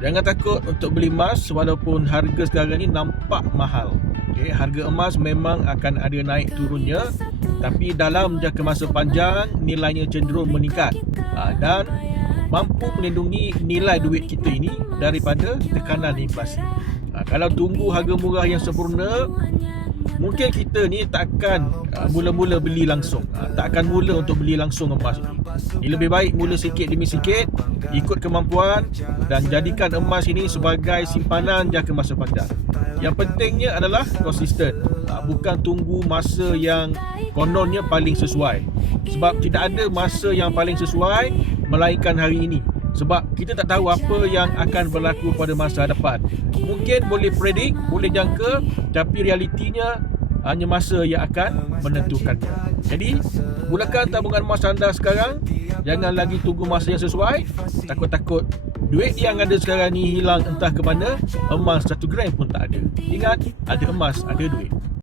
Jangan takut untuk beli emas walaupun harga sekarang ni nampak mahal. Harga emas memang akan ada naik turunnya, tapi dalam jangka masa panjang nilainya cenderung meningkat dan mampu melindungi nilai duit kita ini daripada tekanan inflasi. Kalau tunggu harga murah yang sempurna, mungkin kita ni takkan mula-mula beli langsung, takkan mula untuk beli langsung emas ini. Lebih baik mula sikit demi sikit, ikut kemampuan dan jadikan emas ini sebagai simpanan jangka masa panjang. Yang pentingnya adalah konsisten, bukan tunggu masa yang kononnya paling sesuai. Sebab tidak ada masa yang paling sesuai melainkan hari ini. Sebab kita tak tahu apa yang akan berlaku pada masa depan. Mungkin boleh predik, boleh jangka, tapi realitinya hanya masa yang akan menentukannya. Jadi, mulakan tabungan emas anda sekarang. Jangan lagi tunggu masa yang sesuai. Takut-takut duit yang ada sekarang ni hilang entah ke mana, emas 1 gram pun tak ada. Ingat, ada emas, ada duit.